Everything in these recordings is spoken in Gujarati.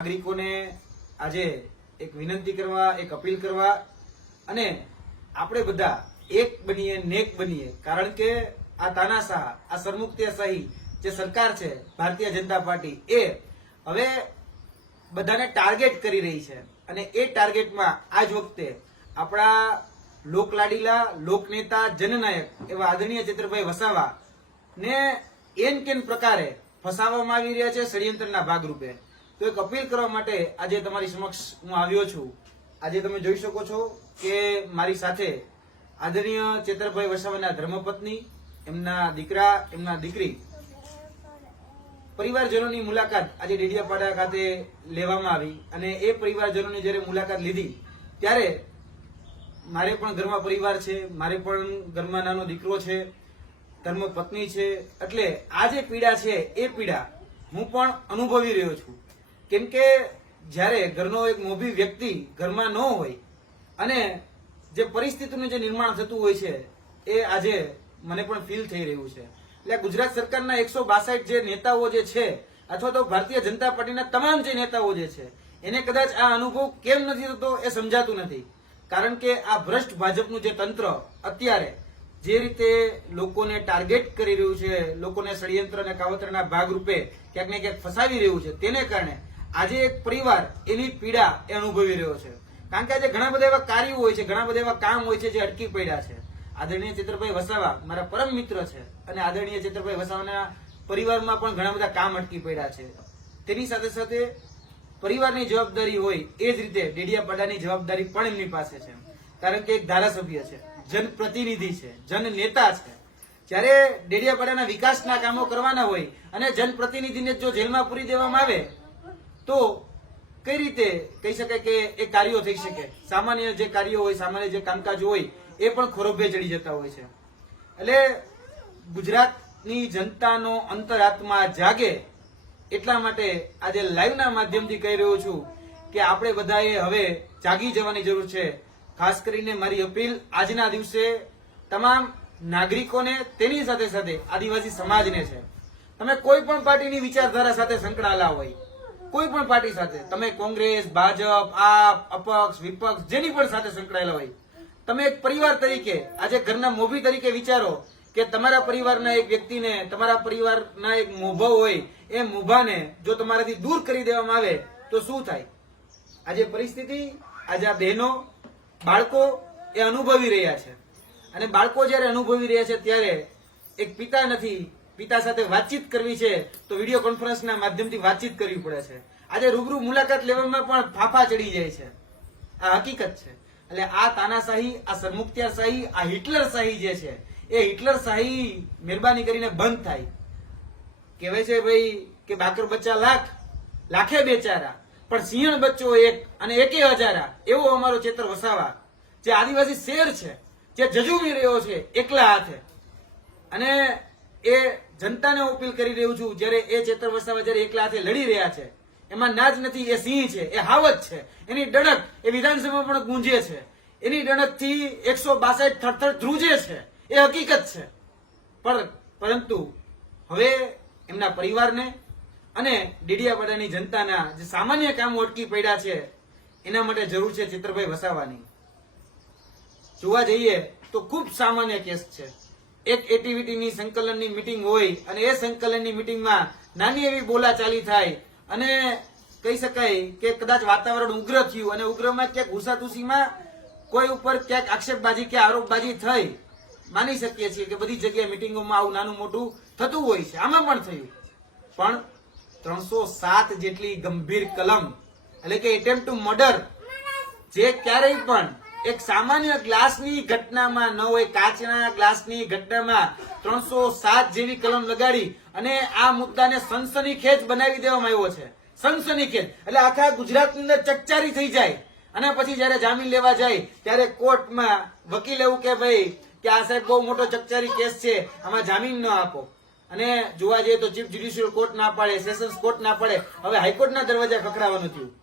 નાગરિકોને આજે એક વિનંતી કરવા, એક અપીલ કરવા અને આપણે બધા એક બનીએ નેક બનીએ. કારણ કે આ તાનાશાહ, આ સરમુખત્યાશાહી જે સરકાર છે, ભારતીય જનતા પાર્ટી, એ હવે બધાને ટાર્ગેટ કરી રહી છે. અને એ ટાર્ગેટમાં આજ વખતે આપણા લોકલાડીલા, લોકનેતા, જનનાયક એવા આદરણીય ચિત્રભાઈ વસાવા ને એન કેન પ્રકારે ફસાવવામાં આવી રહ્યા છે ષડયંત્રના ભાગરૂપે. તો એક અપીલ કરવા માટે આજે તમારી સમક્ષ હું આવ્યો છું. આજે તમે જોઈ શકો છો કે મારી સાથે આદરણીય ચેતરભાઈ વસાવાના ધર્મપત્ની, એમના દીકરા, એમના દીકરી, પરિવારજનોની મુલાકાત આજે ડેડિયાપાડા ખાતે લેવામાં આવી અને એ પરિવારજનોની જ્યારે મુલાકાત લીધી, ત્યારે મારે પણ ઘરમાં પરિવાર છે, મારે પણ ઘરમાં નાનો દીકરો છે ધર્મ પત્ની છે, એટલે આ જે પીડા છે, એ પીડા હું પણ અનુભવી રહ્યો છું. કેમ કે જ્યારે ઘરનો એક મોભી વ્યક્તિ ઘરમાં ન હોય અને જે પરિસ્થિતિનું જે નિર્માણ થતું હોય છે, એ આજે મને પણ ફીલ થઈ રહ્યું છે. એટલે ગુજરાત સરકારના એકસો બાસઠ જે નેતાઓ જે છે, અથવા તો ભારતીય જનતા પાર્ટીના તમામ જે નેતાઓ જે છે, એને કદાચ આ અનુભવ કેમ નથી થતો એ સમજાતું નથી. કારણ કે આ ભ્રષ્ટ ભાજપનું જે તંત્ર અત્યારે જે રીતે લોકોને ટાર્ગેટ કરી રહ્યું છે, લોકોને ષડયંત્ર અને કાવતરના ભાગરૂપે ક્યાંક ને ક્યાંક ફસાવી રહ્યું છે, તેને કારણે આજે એક પરિવાર એની પીડા એ અનુભવી રહ્યો છે. કારણ કે આજે ઘણા બધા એવા કાર્યો હોય છે, ઘણા બધા એવા કામ હોય છે જે અટકી પડ્યા છે. આદરણીય ચિત્રભાઈ વસાવા મારા પરમ મિત્ર છે અને આદરણીય ચિત્રભાઈ વસાવાના પરિવારમાં પણ ઘણા બધા કામ અટકી પડ્યા છે. તેની સાથે સાથે પરિવારની જવાબદારી હોય એ જ રીતે ડેડિયાપાડાની જવાબદારી પણ એમની પાસે છે. કારણ કે એક ધારાસભ્ય છે, જનપ્રતિનિધિ છે જન નેતા છે. જ્યારે ડેડિયાપાડાના વિકાસના કામો કરવાના હોય અને જનપ્રતિનિધિને જો જેલમાં પૂરી દેવામાં આવે તો કઈ રીતે કહી શકાય કે એ કાર્યો થઈ શકે? સામાન્ય જે કાર્યો હોય, સામાન્ય જે કામકાજ હોય, એ પણ ખોરભે ચડી જતા હોય છે. એટલે ગુજરાતની જનતાનો અંતરાત્મા જાગે એટલા માટે આજે લાઈવના માધ્યમથી કહી રહ્યો છું કે આપણે બધાએ હવે જાગી જવાની જરૂર છે. ખાસ કરીને મારી અપીલ આજના દિવસે તમામ નાગરિકોને તેની સાથે સાથે આદિવાસી સમાજને છે. તમે કોઈ પણ પાર્ટીની વિચારધારા સાથે સંકળાયેલા હોય કોઈ પણ પાર્ટી સાથે, તમે કોંગ્રેસ, ભાજપ, આપ, અપક્ષ, વિપક્ષ, જેની પણ સાથે સંકળાયેલા હોય, તમે એક પરિવાર તરીકે, આજે ઘરના મોભી તરીકે વિચારો કે તમારા પરિવારના એક વ્યક્તિને, તમારા પરિવારના એક મોભો હોય, એ મોભાને જો તમારાથી દૂર કરી દેવામાં આવે, તો શું થાય? આજે પરિસ્થિતિ, આજે આ બહેનો, બાળકો એ અનુભવી રહ્યા છે. અને બાળકો જ્યારે અનુભવી રહ્યા છે, ત્યારે એક પિતા નથી પિતા સાથે વાતચીત કરવી છે, તો વીડિયો કોન્ફરન્સના માધ્યમથી વાતચીત કરવી પડે છે. આજે રૂબરૂ મુલાકાત લેવામાં પણ ફાફા ચડી જાય છે. આ હકીકત છે. એટલે આ તાનાશાહી, આ સરમુખત્યારશાહી, આ હિટલર શાહી જે છે, એ હિટલર શાહી મહેરબાની કરીને બંધ થાય. કહેવાય છે ભાઈ કે બાકર બચ્ચા લાખ, લાખે બેચારા, પણ સિંહણ બચ્ચો એક અને એકે હજારા, એવો અમારો ચેતર વસાવા, જે આદિવાસી શેર છે, જે જજુમી રહ્યો છે એકલા હાથે. અને એ જનતાને અપીલ કરી રહ્યું છું, જ્યારે એ ચેતર વસાવા એકલા હાથે લડી રહ્યા છે, એમાં નાજ નથી, એ સિંહ છે, એ હાવત છે, એની ડણક એ વિધાનસભામાં પણ ગુંજે છે, એની ડણકથી એકસો બાસઠ થરથર ધ્રુજે છે, એ હકીકત છે. પણ પરંતુ હવે એમના પરિવારને અને ડીડિયાપાડાની જનતાના જે સામાન્ય કામો અટકી પડ્યા છે, એના માટે જરૂર છે ચિત્રભાઈ વસાવાની. જોવા જઈએ તો ખૂબ સામાન્ય કેસ છે. એક એક્ટિવિટીની સંકલનની મિટિંગ હોય અને એ સંકલનની મિટિંગમાં નાની એવી બોલાચાલી થાય અને કહી શકાય કે કદાચ વાતાવરણ ઉગ્ર થયું અને ઉગ્રમાં ક્યાંક ઘુસાતુસીમાં કોઈ ઉપર ક્યાંક આક્ષેપબાજી કે આરોપબાજી થઈ, માની શકીએ છીએ કે બધી જગ્યાએ મિટિંગોમાં આવું નાનું મોટું થતું હોય છે. આમાં પણ થયું. પણ ત્રણસો સાત જેટલી ગંભીર કલમ, એટલે કે એટેમ્પ ટુ મર્ડર જે ક્યારેય પણ એક સામાન્ય ગ્લાસની ઘટનામાં ન હોય કાચના ગ્લાસની ઘટનામાં ત્રણસો સાત જેવી કલમ લગાડી અને આ મુદ્દાને સનસનીખેજ બનાવી દેવામાં આવ્યો છે. સનસનીખેજ. એટલે આખા ગુજરાતની અંદર ચકચારી થઈ જાય. અને પછી જયારે જામીન લેવા જાય, ત્યારે કોર્ટમાં વકીલ એવું કે ભાઈ કે આ સાહેબ બહુ મોટો ચકચારી કેસ છે, આમાં જામીન ન આપો. અને જોવા જઈએ તો ચીફ જ્યુડિશિયલ કોર્ટ ના પાડે, સેશન્સ કોર્ટ ના પાડે. હવે હાઈકોર્ટના દરવાજા ખખડાવવાનું થયું.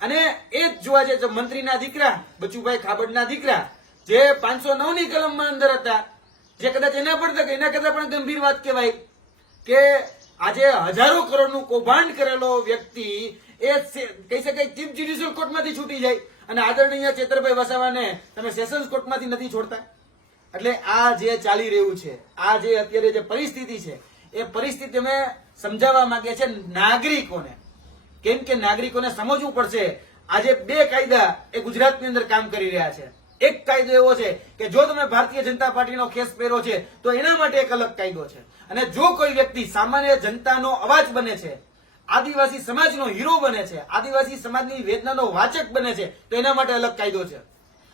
અને એ જ જોવા જાય મંત્રીના દીકરા, બચુભાઈ ખાબડના દીકરા, જે પાંચસો નવની કલમમાં અંદર હતા, જે કદાચ એના પણ એના કરતા પણ ગંભીર વાત કહેવાય કે આજે હજારો કરોડનું કૌભાંડ કરેલો વ્યક્તિ એ કહી શકાય ચીફ જ્યુડિશિયલ કોર્ટમાંથી છૂટી જાય. અને આદરણીય ચેતરભાઈ વસાવાને તમે સેશન્સ કોર્ટમાંથી નથી છોડતા. એટલે આ જે ચાલી રહ્યું છે, આ જે અત્યારે જે પરિસ્થિતિ છે, એ પરિસ્થિતિ અમે સમજાવવા માંગે છે નાગરિકોને. કેમ કે નાગરિકોને સમજવું પડશે. આજે બે કાયદા એ ગુજરાતની અંદર કામ કરી રહ્યા છે. એક કાયદો એવો છે કે જો તમે ભારતીય જનતા પાર્ટીનો ખેસ પહેરો છે, તો એના માટે એક અલગ કાયદો છે. અને જો કોઈ વ્યક્તિ સામાન્ય જનતાનો અવાજ બને છે, આદિવાસી સમાજનો હીરો બને છે, આદિવાસી સમાજની વેદનાનો વાચક બને છે, તો એના માટે અલગ કાયદો છે.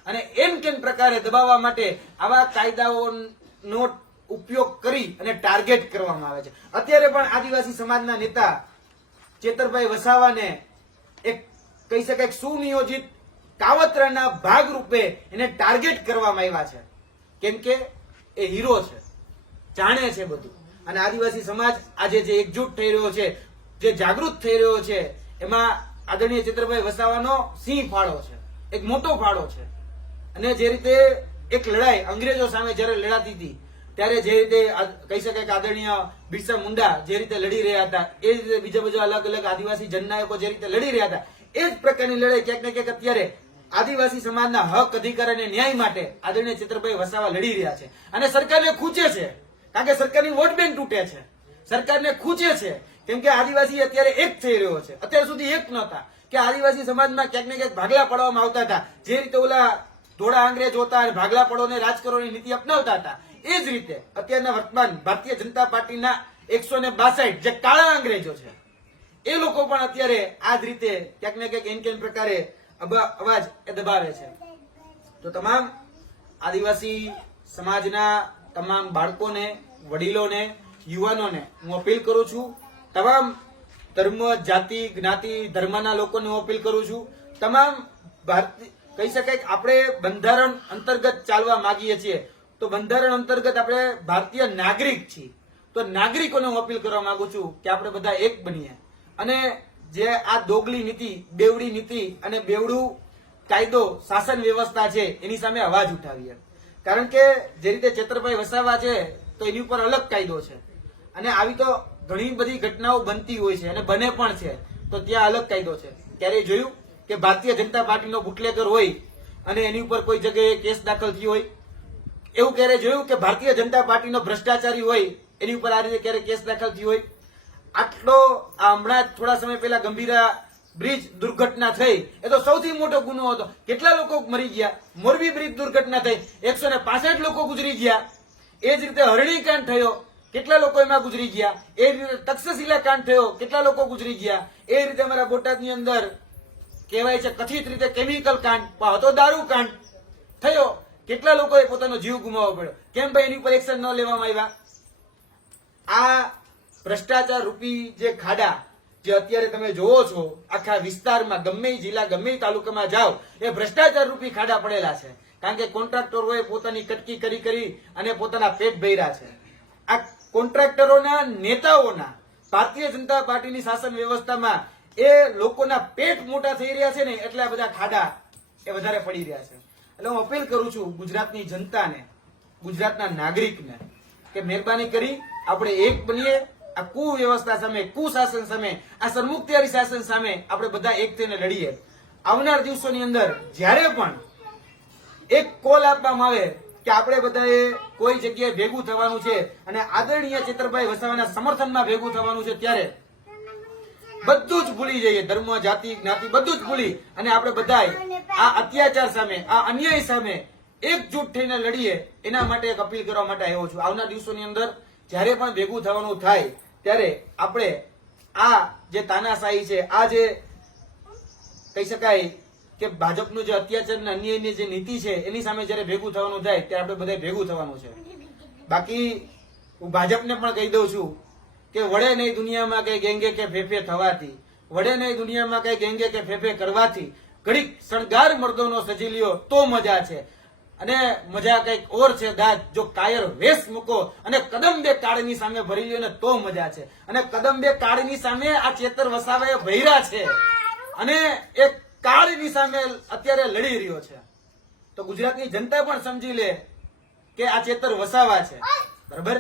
અને એમ કેમ પ્રકારે દબાવવા માટે આવા કાયદાઓનો ઉપયોગ કરી અને ટાર્ગેટ કરવામાં આવે છે. અત્યારે પણ આદિવાસી સમાજના નેતા ચેતરભાઈ વસાવાને એક, કહી શકાય સુનિયોજિત કાવતરાના ભાગરૂપે એને ટાર્ગેટ કરવામાં આવ્યા છે. કેમ કે એ હીરો છે. જાણે છે બધું. અને આદિવાસી સમાજ આજે જે એકજૂટ થઈ રહ્યો છે, જે જાગૃત થઈ રહ્યો છે, એમાં આદરણીય ચિત્રભાઈ વસાવાનો સિંહ ફાળો છે. એક મોટો ફાળો છે. અને જે રીતે એક લડાઈ અંગ્રેજો સામે જ્યારે લડાતી હતી ત્યારે જે રીતે કહી શકાય કે આદરણીય બિરસા મુંડા જે રીતે લડી રહ્યા હતા, એ રીતે બીજા બધા અલગ અલગ આદિવાસી જનનાયકો જે રીતે લડી રહ્યા હતા, એ જ પ્રકારની લડાઈ ક્યાંક ને ક્યાંક અત્યારે આદિવાસી સમાજના હક, અધિકાર અને ન્યાય માટે આદરણીય ચિત્રભાઈ વસાવા લડી રહ્યા છે. અને સરકારને ખૂચે છે, કારણ કે સરકારની વોટ બેંક તૂટે છે. સરકારને ખૂચે છે, કેમ કે આદિવાસી અત્યારે એક થઈ રહ્યો છે. અત્યાર સુધી એક નહોતા કે આદિવાસી સમાજમાં ક્યાંક ને ક્યાંક ભાગલા પાડવામાં આવતા હતા. જે રીતે ઓલા ધોળા અંગ્રેજ હોતા ભાગલા પડોને રાજકરોની નીતિ અપનાવતા હતા. એ જ રીતે અત્યારના વર્તમાન ભારતીય જનતા પાર્ટીના એકસો ને બાસઠ જે કાળા અંગ્રેજો છે, એ લોકો પણ અત્યારે આ જ રીતે ક્યાંક ને ક્યાંક એન કેન પ્રકારે અવાજ એ દબાવે છે. તો તમામ આદિવાસી સમાજના તમામ બાળકોને, વડીલોને, યુવાનોને હું અપીલ કરું છું, તમામ ધર્મ, જાતિ, જ્ઞાતિ, ધર્મના લોકોને હું અપીલ કરું છું, તમામ ભારતીય કહી શકાય આપણે બંધારણ અંતર્ગત ચાલવા માંગીએ છીએ તો બંધારણ અંતર્ગત આપણે ભારતીય નાગરિક છીએ. તો નાગરિકોને હું અપીલ કરવા માંગુ છું કે આપણે બધા એક બનીએ. અને જે આ દોગલી નીતિ, બેવડી નીતિ અને બેવડું કાયદો શાસન વ્યવસ્થા છે, એની સામે અવાજ ઉઠાવીએ. કારણ કે જે રીતે ચેતરભાઈ વસાવા છે, તો એની ઉપર અલગ કાયદો છે. અને આવી તો ઘણી બધી ઘટનાઓ બનતી હોય છે અને બને પણ છે. તો ત્યાં અલગ કાયદો છે. ક્યારેય જોયું કે ભારતીય જનતા પાર્ટીનો બુટલેગર હોય અને એની ઉપર કોઈ જગ્યાએ કેસ દાખલ થયો હોય? એવું ક્યારે જોયું કે ભારતીય જનતા પાર્ટીનો ભ્રષ્ટાચારી હોય, એની ઉપર આ રીતે ક્યારે કેસ દાખલ થયો હોય? આટલો હમણાં થોડા સમય પહેલા ગંભીરા બ્રિજ દુર્ઘટના થઈ, એ તો સૌથી મોટો ગુનો હતો. કેટલા લોકો મરી ગયા? મોરબી બ્રિજ દુર્ઘટના થઈ, એકસો લોકો ગુજરી ગયા. એ જ રીતે હરણીકાંડ થયો, કેટલા લોકો એમાં ગુજરી ગયા? એ રીતે તક્ષશિલા કાંડ થયો, કેટલા લોકો ગુજરી ગયા? એ રીતે અમારા બોટાદની અંદર કહેવાય છે, કથિત રીતે કેમિકલ કાંડ હતો દારૂ કાંડ થયો. કેટલા લોકોએ પોતાનો જીવ ગુમાવવો પડ્યો? કેમ ભાઈ એની ઉપર એક્શન ન લેવામાં આવ્યા? આ ભ્રષ્ટાચાર રૂપી જે ખાડા જે અત્યારે તમે જોવો છો, આખા વિસ્તારમાં ગમે જિલ્લા, ગમે તાલુકામાં જાઓ, એ ભ્રષ્ટાચાર રૂપી ખાડા પડેલા છે. કારણ કે કોન્ટ્રાક્ટરોએ પોતાની કટકી કરી કરી અને પોતાના પેટ ભર્યા છે. આ કોન્ટ્રાક્ટરોના નેતાઓના ભારતીય જનતા પાર્ટીની શાસન વ્યવસ્થામાં એ લોકોના પેટ મોટા થઈ રહ્યા છે ને, એટલે બધા ખાડા એ વધારે પડી રહ્યા છે. એટલે હું અપીલ કરું છું ગુજરાતની જનતાને, ગુજરાતના નાગરિકને, કે મહેરબાની કરી આપણે એક બનીએ, આ કુવ્યવસ્થા સામે, કુશાસન સામે, આ સરમુખત્યારી શાસન સામે આપણે બધા એક થઈને લડીએ. આવનાર દિવસોની અંદર જ્યારે પણ એક કોલ આપવામાં આવે કે આપણે બધાએ કોઈ જગ્યાએ ભેગું થવાનું છે અને આદરણીય ચિત્રભાઈ વસાવાના સમર્થનમાં ભેગું થવાનું છે ત્યારે બધું જ ભૂલી જઈએ. ધર્મ, જાતિ, જ્ઞાતિ, બધું જ ભૂલી. અને આપણે બધાય આ અત્યાચાર સામે, આ અન્યાય સામે એકજૂટ થઈને લડીએ, એના માટે એક અપીલ કરવા માટે આવ્યો છું. આવનાર દિવસોની અંદર જ્યારે પણ ભેગું થવાનું થાય, ત્યારે આપણે આ જે તાનાશાહી છે, આ જે કહી શકાય કે ભાજપનું જે અત્યાચાર અને અન્યાયની જે નીતિ છે, એની સામે જ્યારે ભેગું થવાનું થાય, ત્યારે આપણે બધા ભેગું થવાનું છે. બાકી હું ભાજપને પણ કહી દઉં છું કે વડે નહીં દુનિયામાં કઈ ગેંગે કે ફેફે થવાથી, વડે નહીં દુનિયામાં કઈ ગેંગે કે ફેફે કરવાથી, ઘડીક શણગાર મર્દોનો સજી લ્યો તો મજા છે. અને મજા કંઈક ઓર છે દાદ, જો કાયર વેશ મૂકો અને કદમ બે કાળની સામે ભરી લ્યો ને તો મજા છે. અને કદમ બે કાળની સામે આ ચેતર વસાવાએ ભૈરા છે. અને એ કાળની સામે અત્યારે લડી રહ્યો છે. તો ગુજરાતની જનતા પણ સમજી લે કે આ ચેતર વસાવા છે. બરાબર?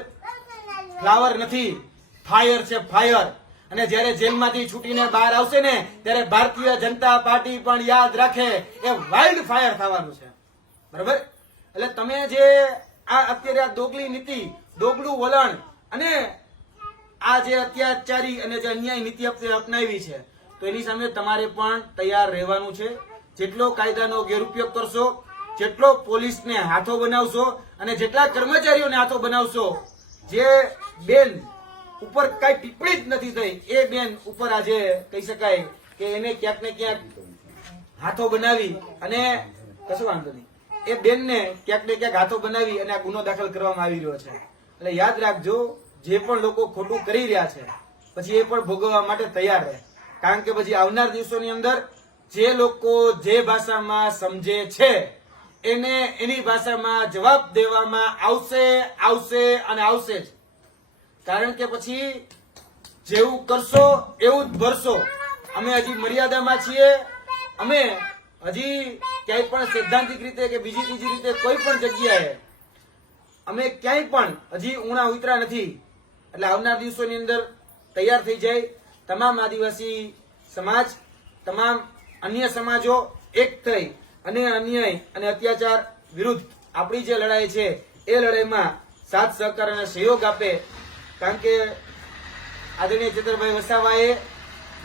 ફ્લાવર નથી. ફાયર છે, ફાયર. અને જ્યારે જેલમાંથી છૂટીને બહાર આવશે ને, ત્યારે ભારતીય જનતા પાર્ટી પણ યાદ રાખે એ વાઇલ્ડ ફાયર થવાનું છે. બરાબર? એટલે તમે જે આ અત્યારે આ દોગલી નીતિ, દોગલું વલણ અને આ જે અત્યાચારી અને જે અન્યાય નીતિ અપનાવી છે, તો એની સામે તમારે પણ તૈયાર રહેવાનું છે. જેટલો કાયદાનો ગેરઉપયોગ કરશો, જેટલો પોલીસને હાથો બનાવશો અને જેટલા કર્મચારીઓને હાથો બનાવશો, જે બેન ઉપર કઈ ટિપ્પણી જ નથી થઈ. એ બેન ઉપર આજે કહી શકાય કે એને ક્યાંક ને ક્યાંક હાથો બનાવી અને કશું વાંધો નહીં. એ બેનને ક્યાંક ને ક્યાંક હાથો બનાવી અને આ ગુનો દાખલ કરવામાં આવી રહ્યો છે. એટલે યાદ રાખજો, જે પણ લોકો ખોટું કરી રહ્યા છે, પછી એ પણ ભોગવવા માટે તૈયાર રહે. કારણ કે પછી આવનાર દિવસોની અંદર જે લોકો જે ભાષામાં સમજે છે, એને એની ભાષામાં જવાબ દેવામાં આવશે આવશે અને આવશે જ. કારણ કે પછી જેવું કરશો, એવું જ ભરશો. અમે હજી મર્યાદામાં છીએ. અમે હજી ક્યાંય પણ સૈદ્ધાંતિક રીતે કે બીજી ત્રીજી રીતે કોઈ પણ જગ્યાએ અમે ક્યાંય પણ હજી ઉણા ઉતરા નથી. એટલે આવનાર દિવસોની અંદર તૈયાર થઈ જાય તમામ આદિવાસી સમાજ, તમામ અન્ય સમાજો એક થઈ અને અન્યાય અને અત્યાચાર વિરુદ્ધ આપણી જે લડાઈ છે, એ લડાઈમાં સાથ સહકાર અને સહયોગ આપે કારણ કે આદરણીય ચેતરભાઈ વસાવાએ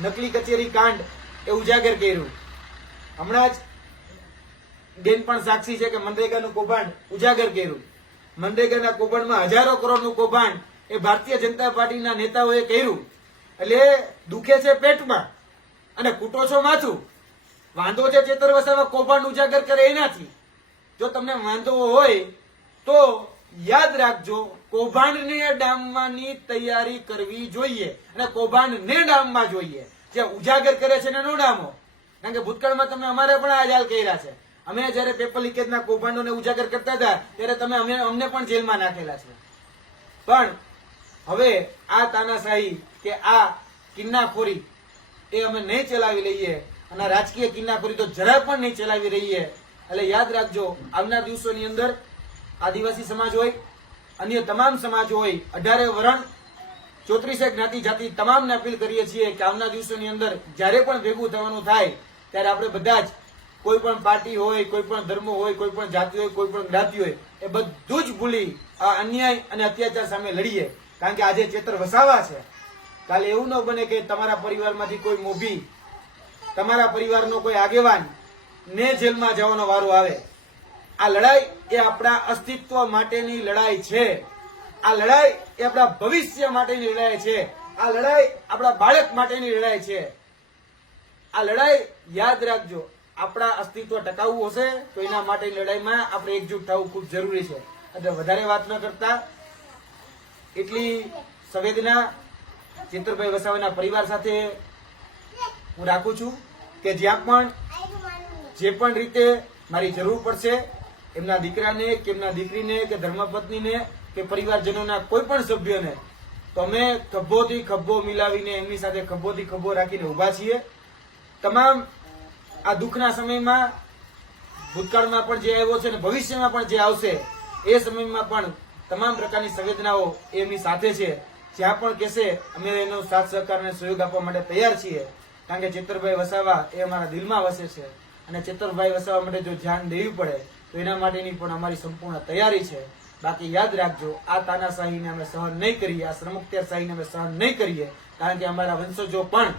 નકલી કચેરી કાંડ એ ઉજાગર કર્યું. હમણાં જ બેન પણ સાક્ષી છે કે મનરેગાનું કૌભાંડ ઉજાગર કર્યું. મનરેગાના કૌભાંડમાં હજારો કરોડનું કૌભાંડ એ ભારતીય જનતા પાર્ટીના નેતાઓએ કર્યું. એટલે દુખે છે પેટમાં અને કૂટો છો માથું. વાંધો છે ચેતર વસાવા કૌભાંડ ઉજાગર કરે એનાથી. જો તમને વાંધો હોય તો યાદ રાખજો કૌભાંડને ડામવાની તૈયારી કરવી જોઈએ અને કૌભાંડને ડામવા જોઈએ. જે ઉજાગર કરે છે ને નો ડામો. કારણ કે ભૂતકાળમાં તમે અમારે પણ આ હાલ કર્યા છે. અમે જયારે પેપર લીકેજના કૌભાંડોને ઉજાગર કરતા હતા, ત્યારે તમે અમે અમને પણ જેલમાં નાખેલા છે. પણ હવે આ તાનાશાહી કે આ કિન્નાખોરી એ અમે નહીં ચલાવી લઈએ અને રાજકીય કિન્નાખોરી તો જરા પણ નહીં ચલાવી રહીએ. એટલે યાદ રાખજો, આવનાર દિવસોની અંદર આદિવાસી સમાજ હોય અન્ય તમામ સમાજ હોય, અઢારે વરણ, ચોત્રીસે જ્ઞાતિ જાતિ, તમામને અપીલ કરીએ છીએ કે આવના દિવસોની અંદર જ્યારે પણ ભેગું થવાનું થાય, ત્યારે આપણે બધા જ કોઈ પણ પાર્ટી હોય, કોઈ પણ ધર્મ હોય, કોઈ પણ જાતિ હોય, કોઈ પણ જ્ઞાતિ હોય, એ બધું જ ભૂલી આ અન્યાય અને અત્યાચાર સામે લડીએ. કારણ કે આજે ચેતર વસાવા છે. કાલે એવું ન બને કે તમારા પરિવારમાંથી કોઈ મોભી, તમારા પરિવારનો કોઈ આગેવાન ને જેલમાં જવાનો વારો આવે. આ લડાઈ એ આપણા અસ્તિત્વ માટેની લડાઈ છે. આ લડાઈ એ આપણા ભવિષ્ય માટેની લડાઈ છે. આ લડાઈ આપણા બાળક માટેની લડાઈ છે. આ લડાઈ યાદ રાખજો, આપણા અસ્તિત્વ ટકાવવું હશે તો એના માટેની લડાઈમાં આપણે એકજૂટ થવું ખૂબ જરૂરી છે. એટલે વધારે વાત ન કરતા. એટલી સંવેદના ચિત્રભાઈ વસાવાના પરિવાર સાથે હું રાખું છું કે જ્યાં પણ, જે પણ રીતે મારી જરૂર પડશે એમના દીકરાને કે એમના દીકરીને કે ધર્મપત્નીને કે પરિવારજનોના કોઈ પણ સભ્યને તો અમે ખભોથી ખભો મિલાવીને એમની સાથે ખભોથી ખભો રાખીને ઊભા છીએ. તમામ આ દુઃખના સમયમાં ભૂતકાળમાં પણ જે આવ્યો છે અને ભવિષ્યમાં પણ જે આવશે, એ સમયમાં પણ તમામ પ્રકારની સંવેદનાઓ એમની સાથે છે. જ્યાં પણ કહેશે, અમે એનો સાથ, સહકાર અને સહયોગ આપવા માટે તૈયાર છીએ. કારણ કે ચેતરભાઈ વસાવા એ અમારા દિલમાં વસે છે. અને ચેતરભાઈ વસાવા માટે જો ધ્યાન દેવી પડે તો એના માટેની પણ અમારી સંપૂર્ણ તૈયારી છે. બાકી યાદ રાખજો, આ તાનાશાહીને અમે સહન નહીં કરીએ, આ શ્રમુક્ત્યારશાહીને અમે સહન નહીં કરીએ, કારણ કે અમારા વંશજો પણ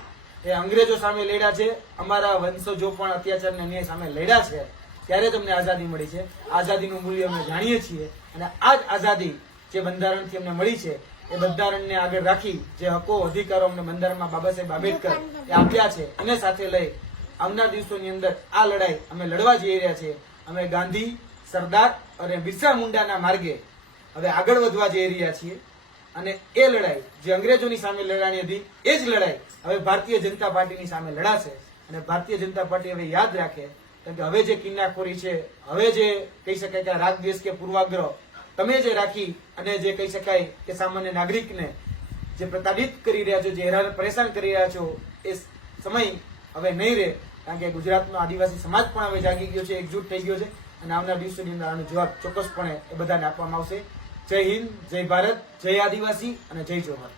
એ અંગ્રેજો સામે લડ્યા છે, અમારા વંશજો પણ અત્યાચારને ન્યાય સામે લડ્યા છે. ત્યારે તમને આઝાદી મળી છે. આઝાદીનું મૂલ્ય અમે જાણીએ છીએ અને આ જ આઝાદી જે બંધારણથી અમને મળી છે, એ બંધારણને આગળ રાખી જે હકો, અધિકારો અમને બંધારણમાં બાબા સાહેબ આંબેડકર એ આપ્યા છે, એને સાથે લઈ આવનાર દિવસોની અંદર આ લડાઈ અમે લડવા જઈ રહ્યા છીએ. અમે ગાંધી, સરદાર અને બિરસા મુંડાના માર્ગે હવે આગળ વધવા જઈ રહ્યા છીએ. અને એ લડાઈ જે અંગ્રેજોની સામે લડાણી હતી, એ જ લડાઈ હવે ભારતીય જનતા પાર્ટીની સામે લડાશે. અને ભારતીય જનતા પાર્ટી હવે યાદ રાખે કે હવે જે કિન્નાખોરી છે, હવે જે કહી શકાય કે રાગ દ્વેષ કે પૂર્વાગ્રહ, તમે જે રાખી અને જે કહી શકાય કે સામાન્ય નાગરિકને જે પ્રતાડિત કરી રહ્યા છો, જે હેરાન પરેશાન કરી રહ્યા છો, એ સમય હવે નહીં રહે. કારણ કે ગુજરાતનો આદિવાસી સમાજ પણ હવે જાગી ગયો છે, એકજૂટ થઈ ગયો છે અને આવનાર દિવસોની અંદર આનો જવાબ ચોક્કસપણે એ બધાને આપવામાં આવશે. જય હિન્દ, જય ભારત, જય આદિવાસી અને જય જોહર